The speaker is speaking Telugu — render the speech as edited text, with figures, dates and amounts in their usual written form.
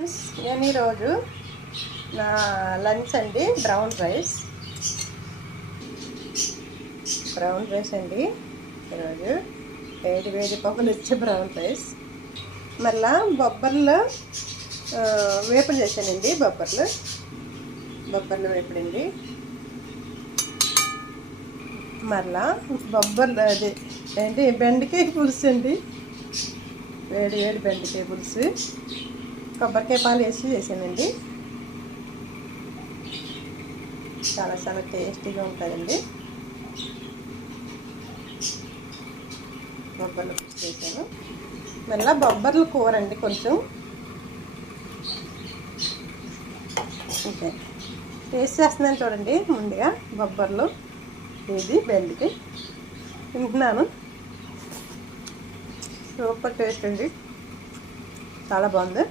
నేను ఈరోజు నా లంచ్ అండి బ్రౌన్ రైస్ అండి. ఈరోజు వేడి వేడి పప్పులు ఇచ్చే బ్రౌన్ రైస్. మళ్ళా బొబ్బర్లు వేపుడు చేశానండి. బొబ్బర్లు వేపుడండి. మళ్ళా బొబ్బర్లు అది ఏంటి బెండకాయ పులుసు అండి. వేడి వేడి బెండకాయ పులుసు కొబ్బరికాయ పాలు వేసి చేసానండి. చాలా చాలా టేస్టీగా ఉంటుందండి. బొబ్బర్లు పులుసు చేశాను. మళ్ళీ బొబ్బర్లు కూర అండి. కొంచెం ఓకే టేస్ట్ చేస్తున్నాను చూడండి. ముందుగా బొబ్బర్లు ఇది బెండకాయ తింటున్నాను. సూపర్ టేస్ట్ అండి. చాలా బాగుంది.